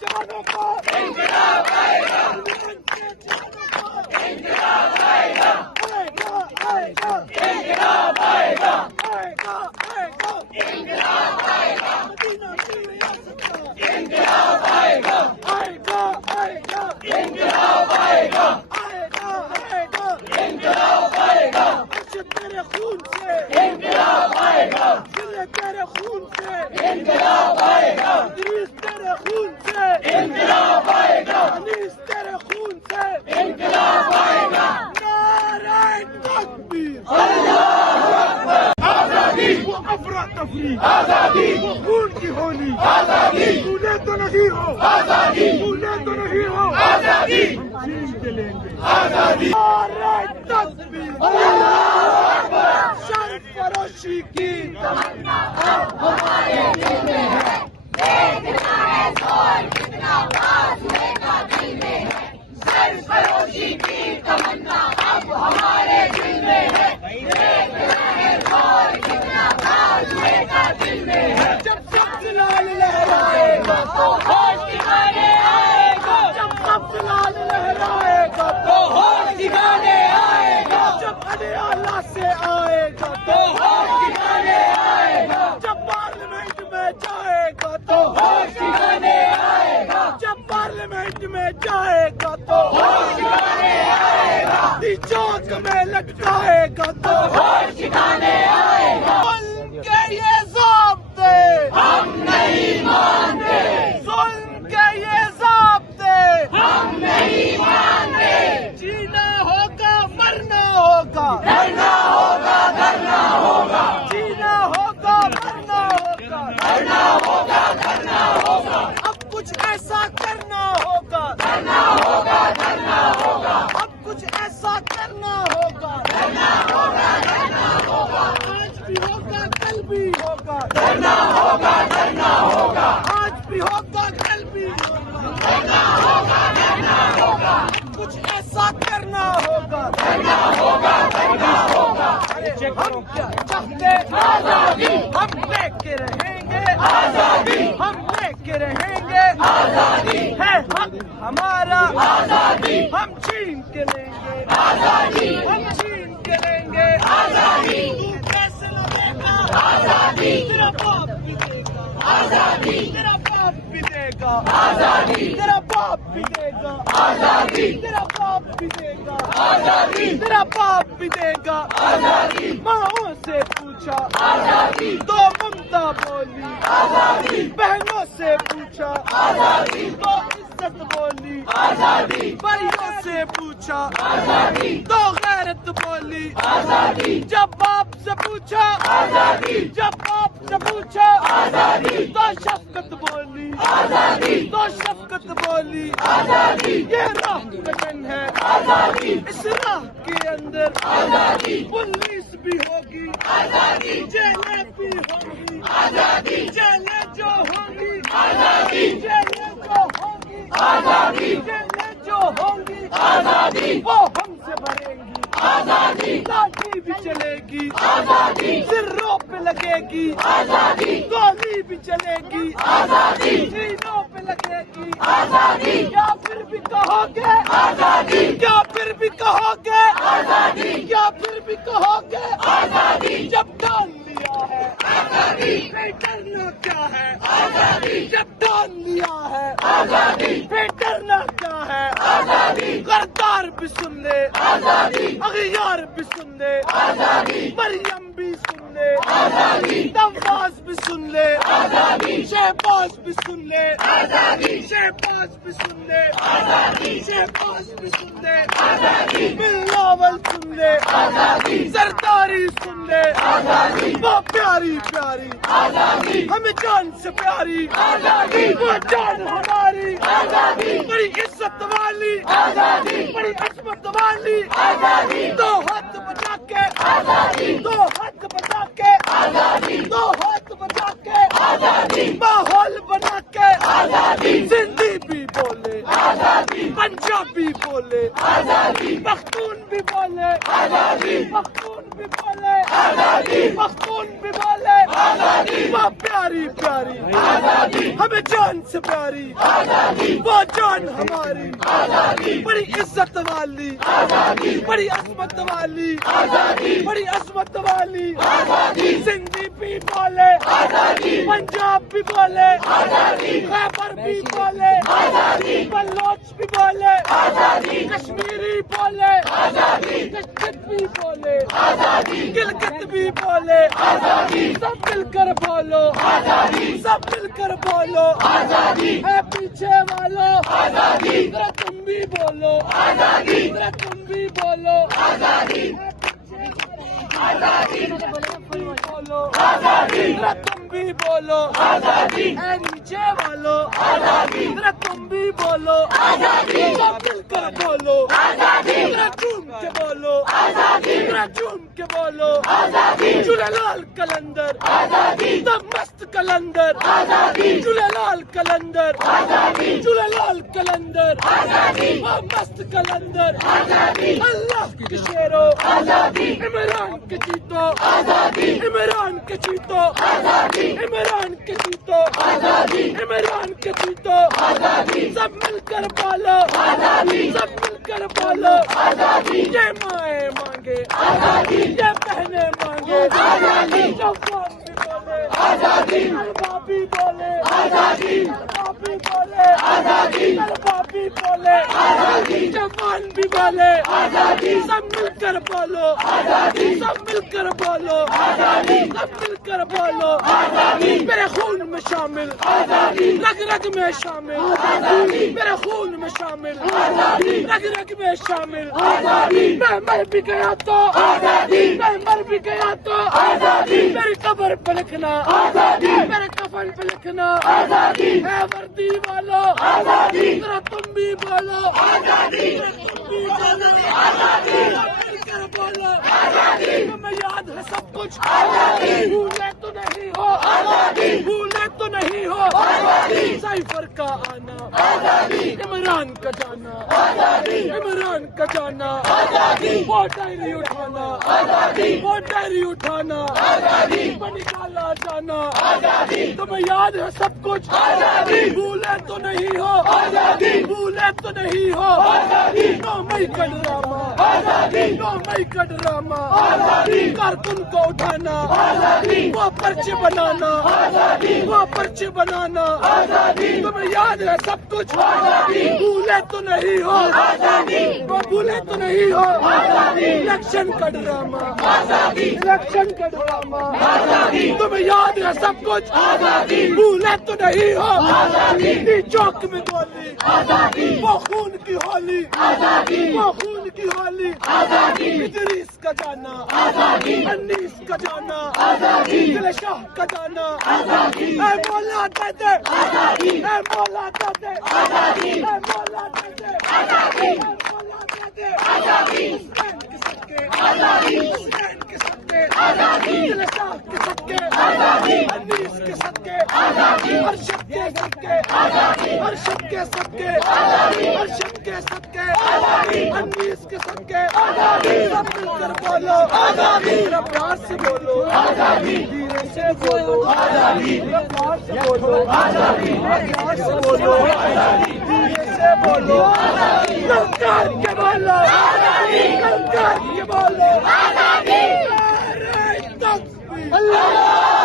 جوانوں کا انقلاب آئے گا، انقلاب آئے گا، آئے گا، انقلاب آئے گا، آئے گا، آئے گا، انقلاب آئے گا، مدینہ کی ریاست کا انقلاب آئے گا، آئے گا، آئے گا، انقلاب آئے گا، آئے گا، آئے گا، انقلاب آئے گا، عرش تیرے خون سے انقلاب آئے گا، دل تیرے خون سے انقلاب آئے گا، ادریس تیرے خون سے انقلاب آئے گا، انیس تیرے خون سے انقلاب آئے گا، نعرہ تکبیر آزادی، وہ افراتفری آزادی، وہ خون کی ہولی آزادی، بھولے تو نہیں ہو آزادی، بھولے تو نہیں ہو آزادی، جیت کے لیں گے آزادی، نعرہ تکبیر شان فروشی کی تمنا اب ہمارے دل میں ہے فروشی کی تمنا اب ہمارے دل میں ہے، جب سبز لال لہرائے گا تو ہوش دکھانے آئے گا، جب سبز لال لہرائے گا تو ہوش دکھانے آئے گا، جب اڈیالہ سے آئے گا تو ہوش دکھانے آئے گا، جب پارلیمنٹ میں جائے گا تو ہوش دکھانے آئے گا، جب پارلیمنٹ میں جائے گا تو ہوش دکھانے آئے گا، چوک میں لٹکائے گا تو ہوش دکھانے آئے گا، ظلم کے یہ ضابطے ہم نہیں مانتے، ظلم کے یہ ضابطے ہم نہیں مانتے، جینا ہوگا مرنا ہوگا ڈرنا ہوگا، دھرنا ہوگا، جینا ہوگا مرنا ہوگا ڈرنا ہوگا، دھرنا ہوگا، اب کچھ ایسا کرنا ہوگا دھرنا ہوگا، دھرنا ہوگا، اب کچھ ایسا کرنا ہوگا دھرنا ہوگا، دھرنا ہوگا، آج بھی ہوگا کل بھی ہوگا دھرنا ہوگا، دھرنا ہوگا، آج بھی ہوگا کل بھی ہوگا دھرنا ہوگا، دھرنا ہوگا، کچھ ایسا کرنا ہوگا دھرنا ہوگا، دھرنا ہوگا، ہم کیا چاہتے آزادی، ہم لے کے رہیں گے آزادی، ہم لے کے رہیں گے آزادی، ہے حق ہمارا آزادی، ہم چھین کے لیں گے آزادی، ہم چھین کے لیں گے آزادی، تو کیسے لگے گا آزادی، تیرا باپ بھی دے گا آزادی، تیرا باپ بھی دے گا آزادی، تیرا باپ بھی دے گا آزادی، تیرا باپ بھی دے گا آزادی، تیرا باپ بھی دے گا آزادی، ماؤں سے پوچھا آزادی، تو ممتا بولی آزادی، بہنوں سے پوچھا آزادی، تو عزت بولی آزادی، بھائیوں سے پوچھا آزادی، تو غیرت بولی آزادی، جب باپ سے پوچھا آزادی، جب باپ سے پوچھا آزادی، تو شفقت بولی آزادی، تو شفقت بولی آزادی، یہ راہ کٹن ہے آزادی، اس راہ کے اندر آزادی، پولیس بھی ہوگی آزادی، جیلیں بھی ہوگی آزادی، جیلیں جو ہوں گی آزادی، جیلیں جو ہوں گی آزادی، جیلیں جو ہوں گی آزادی، وہ ہم سے بھریں گی آزادی، لاٹھی بھی چلے گی آزادی، سروں پہ لگے گی آزادی، گولی بھی چلے گی آزادی، سینوں پہ لگے گی آزادی، کیا پھر بھی کہو گے آزادی، کیا پھر بھی کہو گے آزادی، کیا پھر بھی کہو گے آزادی، جب ڈال لیا ہے آزادی، پھر ڈرنا کیا ہے آزادی، جب ڈال لیا ہے آزادی، پھر ڈرنا کیا ہے آزادی، غدار بھی سن لے آزادی، اغیار بھی سن لے آزادی، مریم بھی سن لے آزادی، نواز بھی سن لے آزادی، شہباز بھی سن لے آزادی، شہباز بھی سن لے آزادی، شہباز بھی سن لے آزادی، بلاول سن لے آزادی، سرداری سن لے آزادی، وہ پیاری پیاری آزادی، ہمیں جان سے پیاری آزادی، وہ جان ہماری آزادی، بڑی عزت والی آزادی، بڑی عظمت والی آزادی، دو ہاتھ بچا کے آزادی، دو ہاتھ بچا کے آزادی، دو ہاتھ بچا کے آزادی، ماحول بنا کے آزادی، سندھی بھی بولے آزادی، پنجابی بولے آزادی، پختون بھی بولے آزادی، پختون بھی بھی بولے آزادی، پختون بھی بولے آزادی، وہ پیاری پیاری آزادی، ہمیں جان سے پیاری آزادی، وہ جان ہماری آزادی، بڑی عزت والی آزادی، بڑی عظمت والی آزادی، بڑی عظمت والی آزادی، سندھی بھی بولے آزادی، پنجاب بھی بولے آزادی، خیبر بھی بولے آزادی، بلوچ بھی بولے آزادی، کشمیری بولے آزادی، کشمیر بھی بولے آزادی، گلگت بھی بولے آزادی، سب مل کر بولو آزادی، سب مل کر بولو آزادی، ہے پیچھے والوں آزادی، ذرا تم بھی بولو آزادی، ذرا تم بھی بولو آزادی، آزادی بولو آزادی، ذرا تم بھی بولو آزادی، ہے نیچے والو آزادی، ذرا تم بھی بولو آزادی، سب مل کر بولو آزادی، ذرا جھوم کے بولو آزادی، ذرا جھوم کے بولو آزادی، جھولے لال کلندر آزادی، سب مست کلندر آزادی، جھولے لال کلندر آزادی، جھولے لال کلندر آزادی، وہ مست کلندر آزادی، اللہ کے شیرو آزادی، عمران کے چیتو آزادی، عمران کے چیتو آزادی، عمران کے چیتو آزادی، عمران کے چیتو آزادی، سب مل کر بولو آزادی، سب مل کر بولو آزادی، یہ مائیں مانگے آزادی، یہ بہنیں مانگے آزادی، جوان بھی بولے آزادی، طلبا بھی بولے آزادی، طلبا بھی بولے آزادی، طلبا بھی بولے آزادی، جوان بھی بولے آزادی، سب مل کر بولو آزادی، سب مل کر بولو آزادی، سب مل کر بولو آزادی، میرے خون میں شامل آزادی، رگ رگ میں شامل آزادی، میرے خون میں شامل آزادی، رگ رگ میں شامل آزادی، میں مر بھی گیا تو آزادی، میں مر بھی گیا تو آزادی، میری قبر پہ لکھنا آزادی، میرے کفن پہ لکھنا آزادی، اے وردی والو آزادی، ذرا تم بھی بولو آزادی، تم بھی بولو آزادی، مل کر بولو آزادی، تمہیں یاد ہے سب کچھ آزادی، بھولے تو نہیں ہو آزادی، بھولے تو نہیں ہو آزادی، سائفر کا آنا آزادی، عمران کا جانا آزادی، عمران کا جانا آزادی، وہ ڈائری اٹھانا آزادی، وہ ڈائری اٹھانا آزادی، نکالا جانا آزادی، تمہیں یاد ہے سب کچھ آزادی، بھولے تو نہیں ہو آزادی، بھولے تو نہیں ہو آزادی، 9 مئی کا ڈرامہ آزادی، 9 مئی کا ڈرامہ آزادی، کارکن کو اٹھانا آزادی، وہ پرچے بنانا آزادی، وہ پرچے بنانا آزادی، تمہیں یاد ہے سب کچھ آزادی، بھولے تو نہیں ہو آزادی، وہ بھولے تو نہیں ہو آزادی، الیکشن کا ڈرامہ آزادی، الیکشن کا ڈرامہ آزادی، تمہیں یاد ہے سب کچھ آزادی، بھولے تو نہیں ہو آزادی، چوک میں گولی آزادی، وہ خون کی ہولی آزادی، وہ خون کی ہولی آزادی، ادریس کا جانا آزادی، انیس کا جانا آزادی، دل شاہ کا جانا آزادی، اے مولا دے دے آزادی، اے مولا دے دے آزادی، اے مولا دے دے آزادی، اے مولا دے دے آزادی، حسین کے صدقے آزادی، حسین کے صدقے آزادی، دل شاہ کے صدقے آزادی، انیس کے صدقے آزادی، ارشد کے صدقے آزادی، ارشد کے صدقے آزادی، ارشد کے صدقے آزادی، انیس کے صدقے آزادی، سب مل کر بولو آزادی، ذرا پیار سے بولو آزادی، دھیرے سے بولو آزادی، ذرا پیار سے بولو آزادی، پیار سے بولو آزادی، دھیرے سے بولو آزادی، کر کے بولو آزادی، کر کے بولو آزادی، اللہ